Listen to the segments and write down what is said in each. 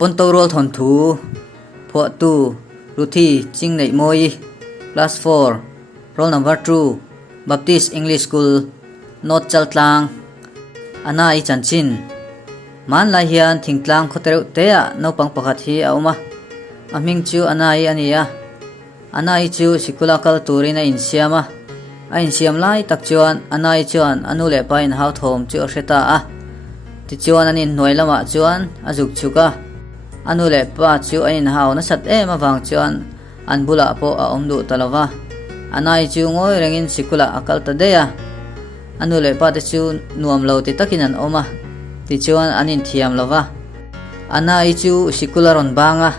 Pawnto Rual thon thu Pawnto Ruthi Ching nei moi Class 4 Roll number 2 Baptist English School Not Chaltlang Ana I chanchin man lai hian thingtlang khotereu te a naupang pakhat hi a awma a hming chu ana I ania ana I chu sikula kal turin a insiama a insiam lai tak chuan ana I chuan anu le pa in hau thom chu a hreta a ti chuan anin hnuai lama chuan a zuk chuka anu le pa chu a in hau na sat em awang chuan an bula po a omdu talawa ana I chu ngoi rengin sikula akal ta deya anu le pa te chu nuam lo ti takin an oma ti chuan anin thiam lova ana I chu sikula ron banga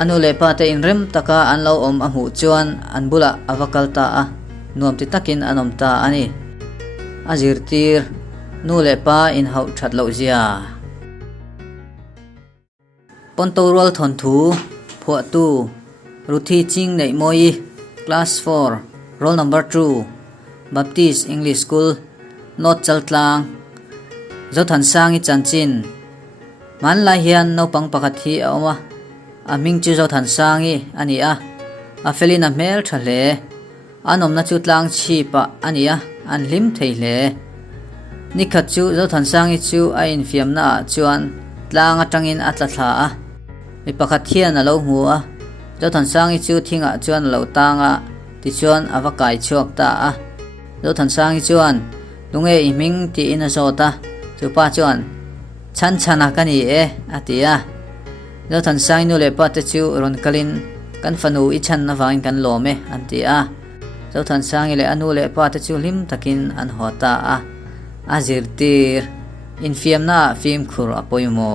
anu le pa te in rem taka an lo om a hmu chuan an bula avakal ta a nuam ti takin anom ta ani a zirtir nu le pa in hau that lo zia Pawnto Rual thon thu Pawnto Ruthi Ching nei moi Class 4 Roll number 2 Baptist English School Not Chaltlang zo than sang I chanchin man lai hian naupang pakhat hi a awma a hming chu zo than sang I ani a felin a hmel tha hle anom na chu tlang chipa ani an hlim thei hle nikhat chu zo than sang I chu a in fiam na chuan tlang atangin atla thla a mi pakhat hian a lo hmu a zo than sang I chu thinga chuan lo tanga ti chuan avakai chuak ta a zo than sang I chuan lunge I hming ti in a zota chu pa chuan chan chana kani atia zo than sang nu le pa te chu ron kalin kan fanu I chan na wangin kan lome antia zo than sang le anu le pa te chu lim takin an hota a zirtir in fiam na film khur apoimo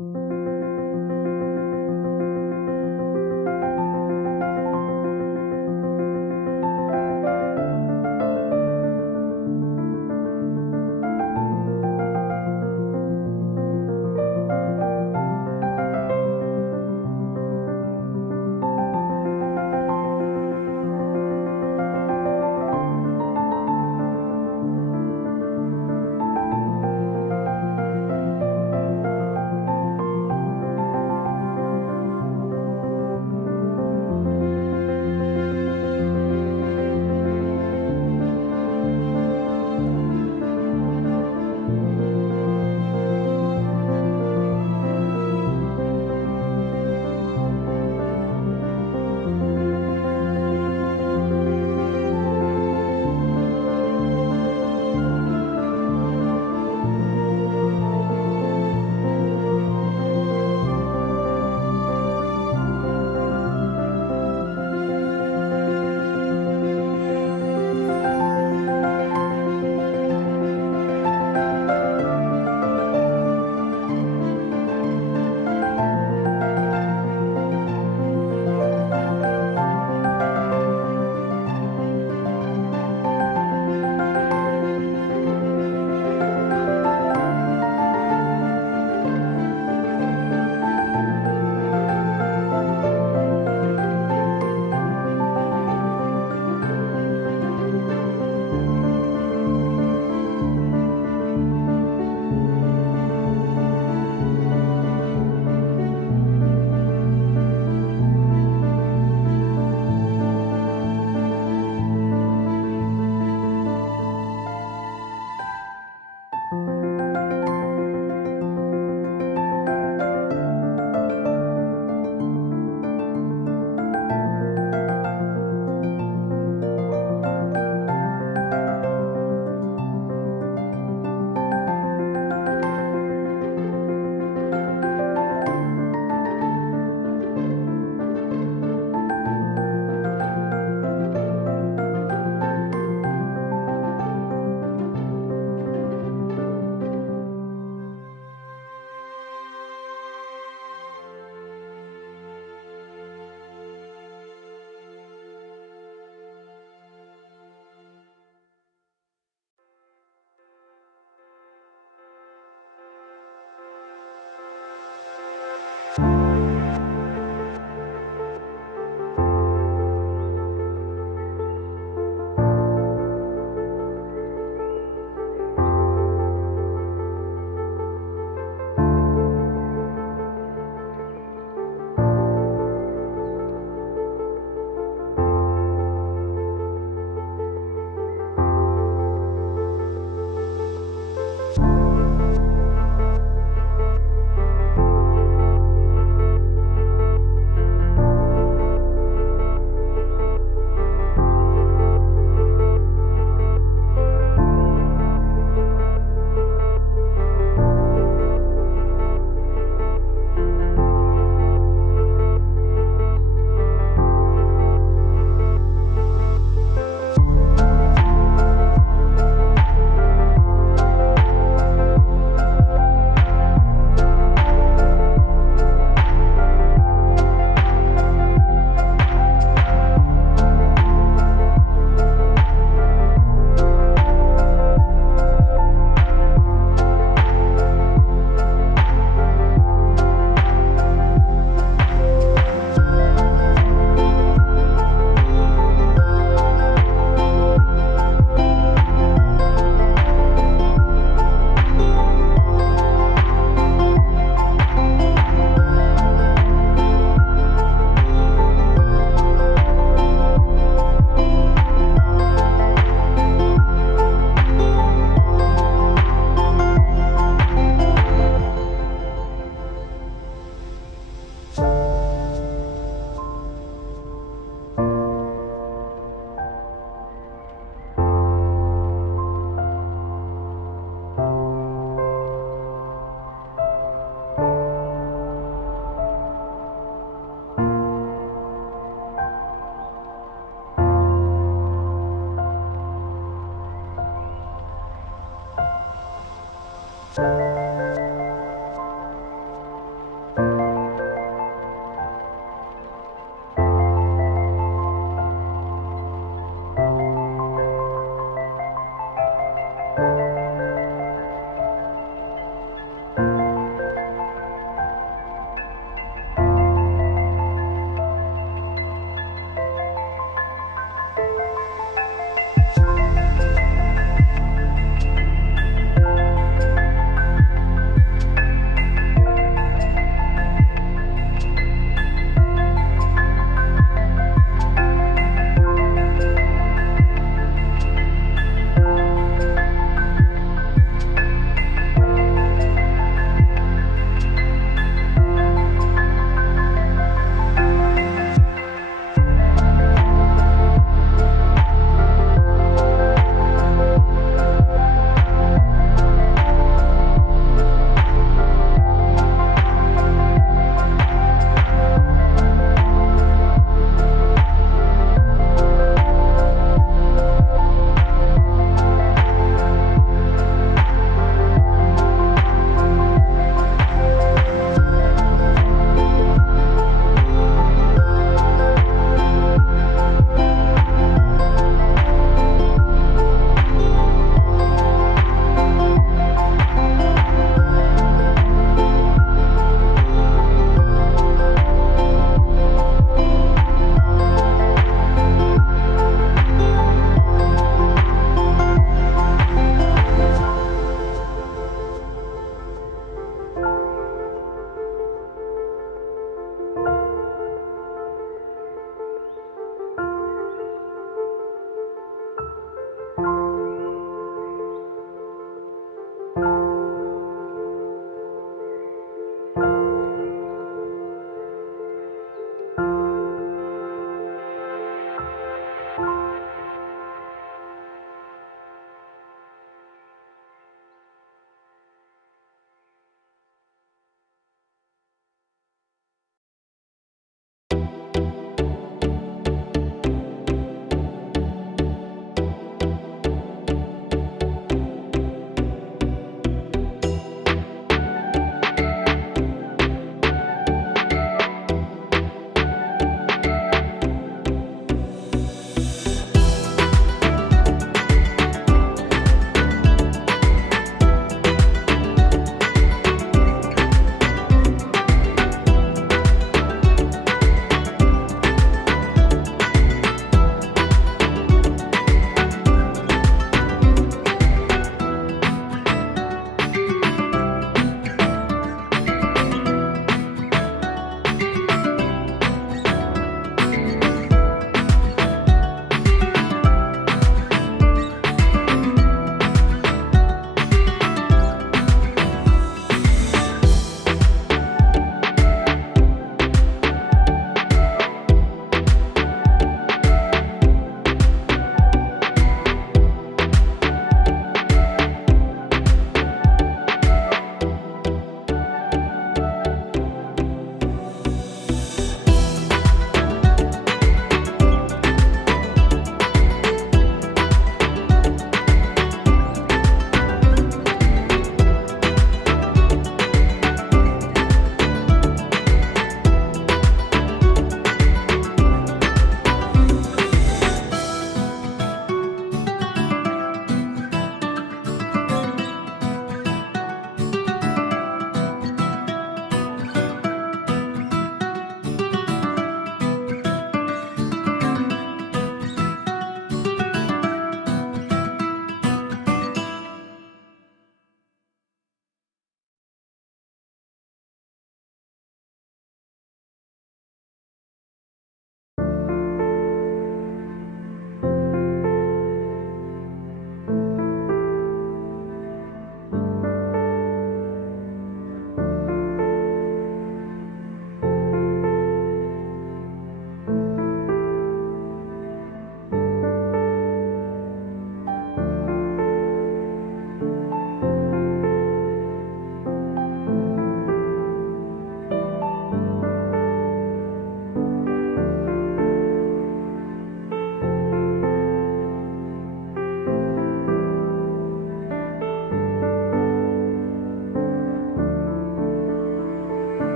you.